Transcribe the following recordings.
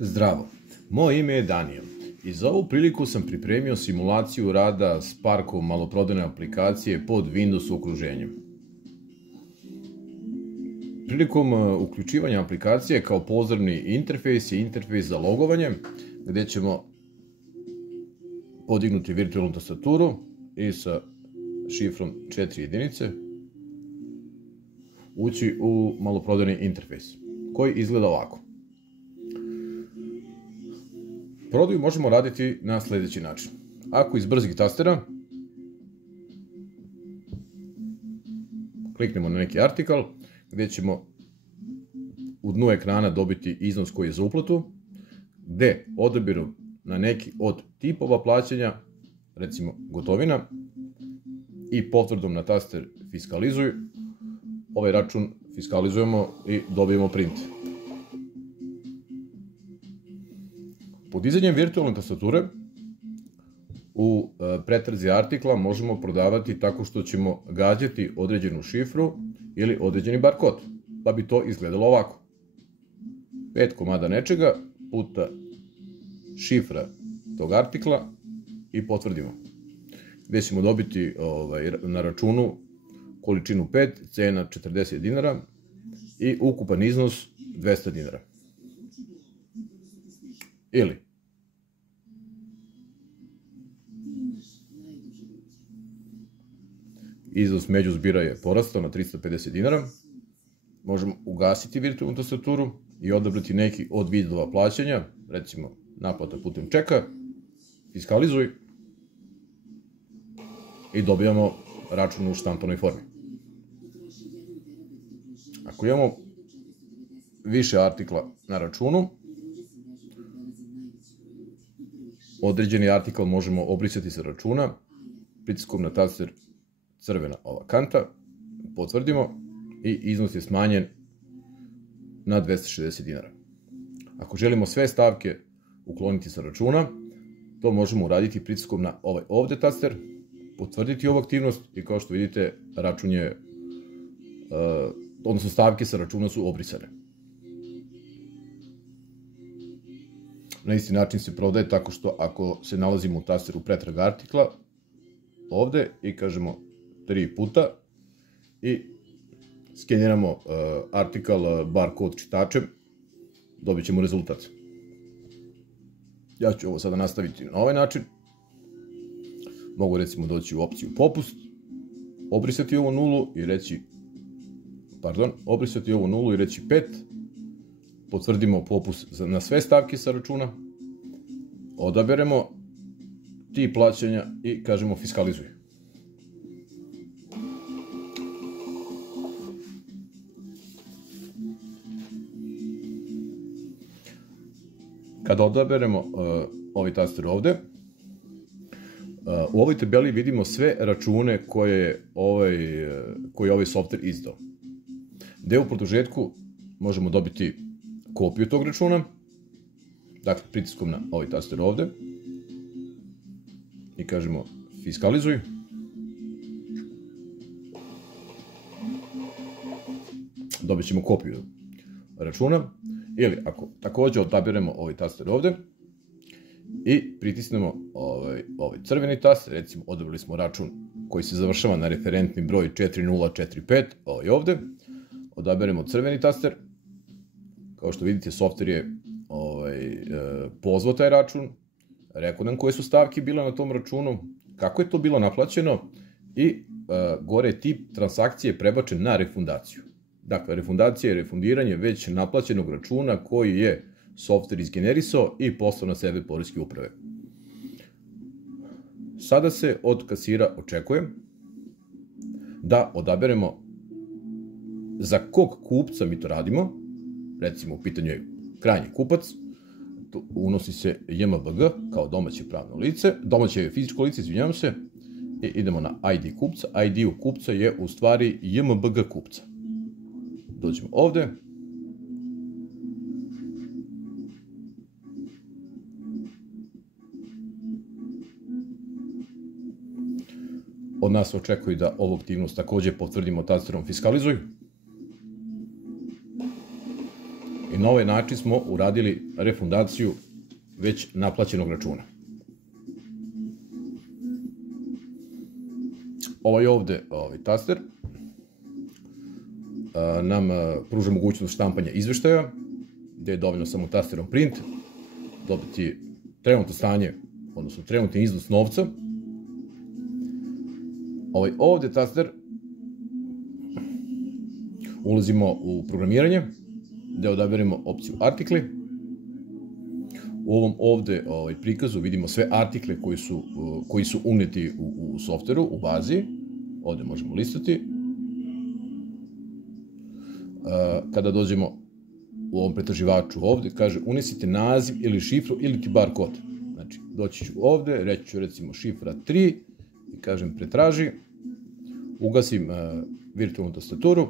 Zdravo, moje ime je Danijel i za ovu priliku sam pripremio simulaciju rada Sparkom maloprodajne aplikacije pod Windows okruženjem. Prilikom uključivanja aplikacije kao pozorni interfejs je interfejs za logovanje, gdje ćemo podignuti virtualnu tastaturu i sa šifrom 4 jedinice ući u maloprodajni interfejs, koji izgleda ovako. Prodaju možemo raditi na sljedeći način. Ako iz brzih tastera kliknemo na neki artikal, gdje ćemo u dnu ekrana dobiti iznos koji je za uplatu, gdje odabirom na neki od tipova plaćanja, recimo gotovina, i potvrdom na taster fiskalizuj, ovaj račun fiskalizujemo i dobijemo print. Podizanjem virtualne tastature u pretrazi artikla možemo prodavati tako što ćemo gađati određenu šifru ili određeni barkod, pa bi to izgledalo ovako. 5 komada nečega puta šifra tog artikla i potvrdimo. Gdje ćemo dobiti na računu količinu 5, cena 40 dinara i ukupan iznos 200 dinara. Ili iznos među zbira je porastao na 350 dinara. Možemo ugasiti virtualnu tastaturu i odabrati neki od vidova plaćanja, recimo naplata putem čeka, fiskalizuj i dobijamo račun u štampanoj formi. Ako imamo više artikla na računu, određeni artikl možemo obrisati sa računa, pritiskom na taster crvena ova kanta, potvrdimo i iznos je smanjen na 260 dinara. Ako želimo sve stavke ukloniti sa računa, to možemo uraditi pritiskom na ovaj ovdje taster, potvrditi ovu aktivnost i kao što vidite račun je, odnosno stavke sa računa su obrisane. Na isti način se prodaje tako što ako se nalazimo u tasteru pretraga artikla, ovdje i kažemo 3 puta i skeniramo artikal barkod čitačem, dobit ćemo rezultat. Ja ću ovo sada nastaviti na ovaj način. Mogu recimo doći u opciju popust, obrisati ovu nulu i reći, obrisati ovu nulu i reći 5, potvrdimo popust na sve stavke sa računa, odaberemo tip plaćanja i kažemo fiskalizuj. Kada odaberemo ovaj taster ovdje, u ovoj tabeli vidimo sve račune koje je ovaj softver izdao. Gdje u produžetku možemo dobiti kopiju tog računa, dakle pritiskom na ovaj taster ovdje i kažemo fiskalizuj. Dobit ćemo kopiju računa. Ili ako također odaberemo ovaj taster ovdje i pritisnemo ovaj crveni taster, recimo odabrali smo račun koji se završava na referentni broj 4045, ovaj ovdje, odaberemo crveni taster, kao što vidite softver je pozvao taj račun, rekao nam koje su stavke bile na tom računu, kako je to bilo naplaćeno i gore je tip transakcije prebačen na refundaciju. Dakle, refundacija je refundiranje već naplaćenog računa koji je softver izgenerisao i poslao na sebe poreske uprave. Sada se od kasira očekuje da odaberemo za kog kupca mi to radimo. Recimo, u pitanju je krajnji kupac, tu unosi se JMBG kao domaće pravno lice, domaće fizičko lice, izvinjavam se, i idemo na ID kupca. ID u kupca je u stvari JMBG kupca. Dođemo ovdje. Od nas očekuje da ovu aktivnost također potvrdimo tasterom fiskalizuj. I na ovaj način smo uradili refundaciju već naplaćenog računa. Ovaj ovde taster nam pruža mogućnost štampanja izveštaja, gde je dovoljno samo tasterom print, dobiti trenutno stanje, odnosno trenutni iznos novca. Ovaj ovde taster ulazimo u programiranje, gde odaberemo opciju artikli. U ovom ovde prikazu vidimo sve artikle koji su uneti u softveru, u bazi. Ovde možemo listati. Kada dođemo u ovom pretraživaču ovde, kaže unesite naziv ili šifru ili ti bar kod. Znači, doći ću ovde, reći ću recimo šifra 3 i kažem pretraži, ugasim virtualnu tastaturu,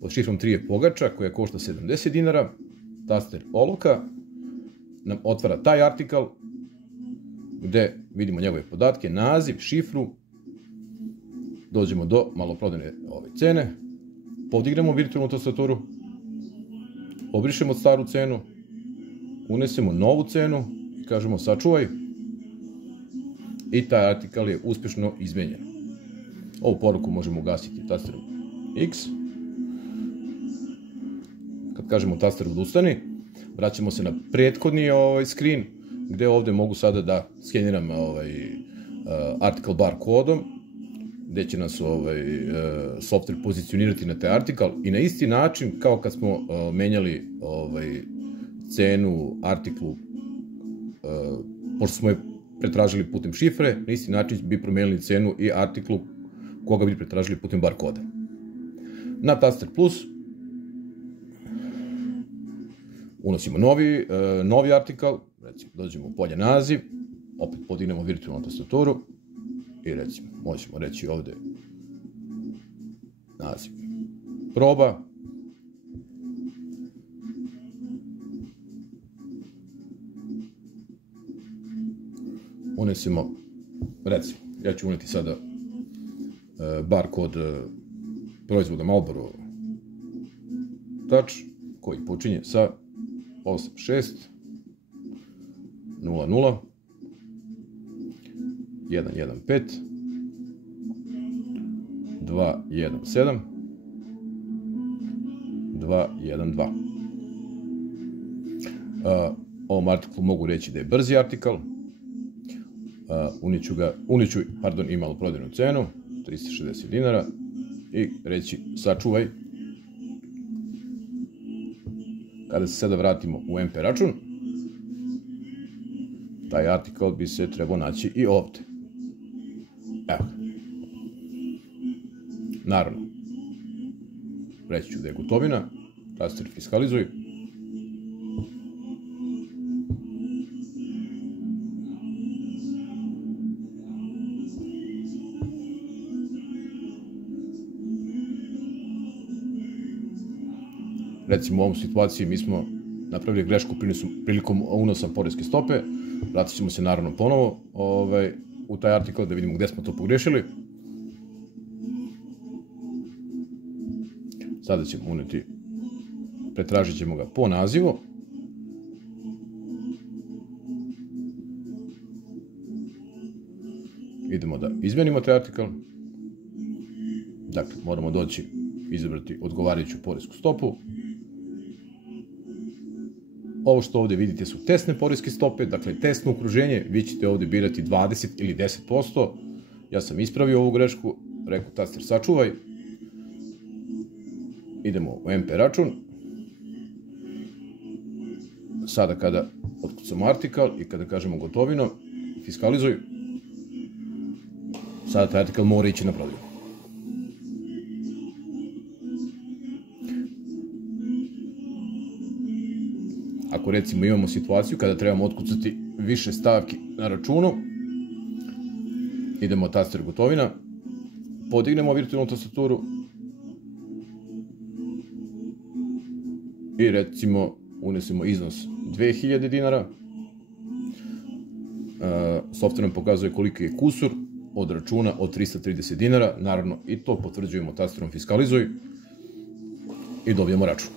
pod šifrom 3 je pogača koja košta 70 dinara, taster oloka nam otvara taj artikal gde vidimo njegove podatke, naziv, šifru, dođemo do maloprodajne cene, podignemo virtualnu tastaturu, obrišemo staru cenu, unesemo novu cenu i kažemo sačuvaj i taj artikal je uspešno izmenjen. Ovu poruku možemo ugasiti tasterom X. Kad kažemo taster odustani, vraćamo se na prethodni screen, gde ovde mogu sada da skeniram article bar kodom, gde će nas software pozicionirati na taj artikal i na isti način kao kad smo menjali cenu artiklu, pošto smo je pretražili putem šifre, na isti način bi promenili cenu i artiklu koga bi pretražili putem bar koda. Na taster plus unosimo novi artikal, recimo dođemo u polje naziv, opet podignemo virtualnu tastaturu i recimo možemo reći ovde naziv proba, unesimo, recimo, ja ću uneti sada bar kod proizvoda Marlboro Touch, koji počinje sa 86 00 115 217 212. Ovom artiklu mogu reći da je brzi artikal. Uniću i maloprodajnu cenu, 360 dinara, i reći sačuvaj. Kada se sada vratimo u MP račun, taj artikal bi se trebao naći i ovde. Evo. Naravno, reći ću da je gotovina, taster fiskalizuj. Recimo u ovom situaciji mi smo napravili grešku prilikom unosa poreske stope. Vratit ćemo se naravno ponovo u taj artikal da vidimo gde smo to pogrešili. Sada ćemo uneti, pretražit ćemo ga po nazivu. Idemo da izmenimo taj artikal. Dakle, moramo doći, izabrati odgovarajuću poresku stopu. Ovo što ovde vidite su testne poreske stope, dakle testno okruženje, vi ćete ovde birati 20 ili 10%. Ja sam ispravio ovu grešku, rekao taster sačuvaj. Idemo u MP račun. Sada kada otkucamo artikal i kada kažemo gotovino, fiskalizuj, sada taj artikal mora ići na prodaju. Ako recimo imamo situaciju kada trebamo otkucati više stavki na računu, idemo taster gotovina, podignemo virtualnu tastaturu i recimo unesemo iznos 2000 dinara. Software nam pokazuje koliki je kusur od računa od 330 dinara, naravno i to potvrđujemo tasterom fiskalizuj i dobijemo račun.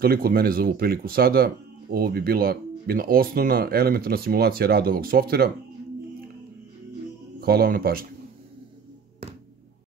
toliko od mene za ovu priliku sada. Ovo bi bila jedna osnovna, elementarna simulacija rada ovog softvera. Hvala vam na pažnji.